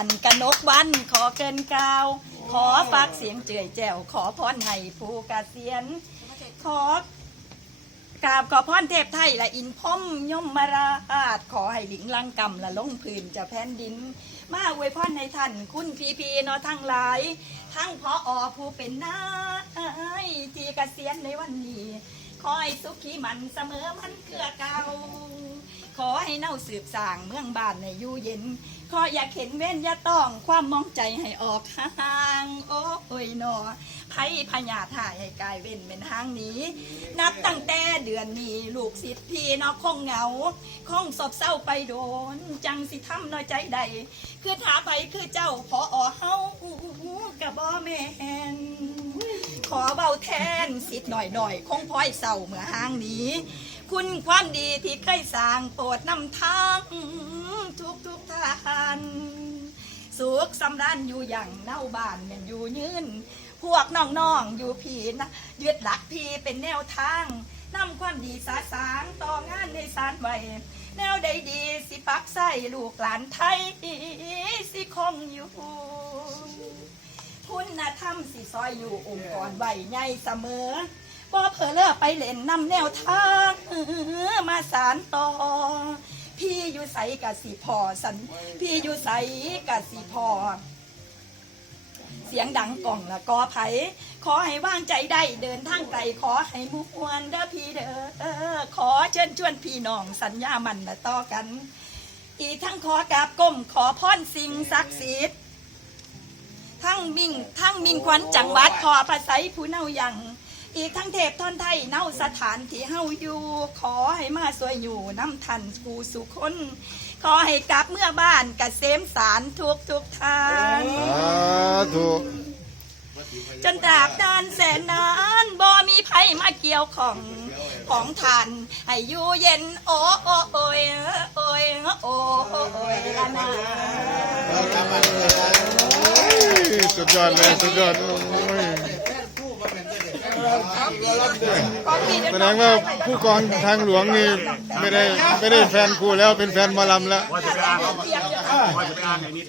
อันกนกวันขอเกินกล่าว ขอฝากเสียงเจื่อยแจวขอพรให้ผู้เกษียณขอกราบขอพรเทพไทยและอินพรหมยมมาราชขอให้หลิงลังกำละล่งพื้นจะแผ่นดิน มาอวยพรในท่านคุณพีพีเนอทั้งหลาย ทั้งพออผู้เป็นนายที่เกษียณในวันนี้ ขอให้สุขีมันเสมอมันเกือเก่าขอให้เน่าสืบสางเมืองบ้านในอยู่เย็น ขออยากเห็นเว้นอยาต้องความมองใจให้ออกห่าง โอ้ยหนอไพ่พญาถ่ายให้กายเว้นเป็นทางนี้ นับตั้งแต่เดือนนี้ลูกศิษย์พี่นอคงเหงา คงสบเศร้าไปโดน จังสิทำน้อยใจใด คือถาไปคือเจ้าพอออเฮากะบ่แม่าแทนสิทธิ์หน่อยๆคงพลอยเศร้าเมื่อห้างนี้ คุณความดีที่เคยสร้างโปรดนำทางทุกทุกท่านสุขสำราญอยู่อย่างเน่าบานแม่นอยู่ยืนพวกน้องๆอยู่พีนะยึดหลักพีเป็นแนวทางนำความดีสาสางต่องานในสารไว้แนวใดดีสิปักใส่ลูกหลานไทยสิคงอยู่ คุณธรรมสิซอยอยู่องค์กรใบใหญ่เสมอบ่เพอเลิกไปเล่นนำแนวทางมาสารต่อ พี่อยู่ใสกะสิพอสัน พี่อยู่ใสกะสิพอเสียงดังกล่องละกอไผขอให้ว่างใจได้เดินทางไกลขอให้มุกวนเด้อพี่เด้อขอเชิญชวนพี่น้องสัญญามันมาต่อกัน อีทั้งขอกราบก้มขอพรสิ่งศักดิ์สิทธิ์ ทั้งมิ่งทั้งมิ่งขวัญจังหวัดขอภาษาผู้เน่ายังอีกทั้งเทพท่อนไทยเน่าสถานที่เฮาอยู่ขอให้มาสวยอยู่น้ำทันกูสุคนขอให้กลับเมื่อบ้านกเกษมสารทุกทุกๆทางสาธุจนตราบนานแสนนานบ่มีไผมาเกี่ยวของของทานให้อยู่เย็นโอ้โอ้โอ้ยโอ้ยโอ้โอ้ยละนา สุดยอดเลยสุดยอดโอ้ยของพี่เยวแสดงว่าผู้กองทางหลวงนี่ไม่ได้ไม่ได้แฟนครูแล้วเป็นแฟนหมอลำแล้วเพียงเดียวว่าจะไปอ่านในนิด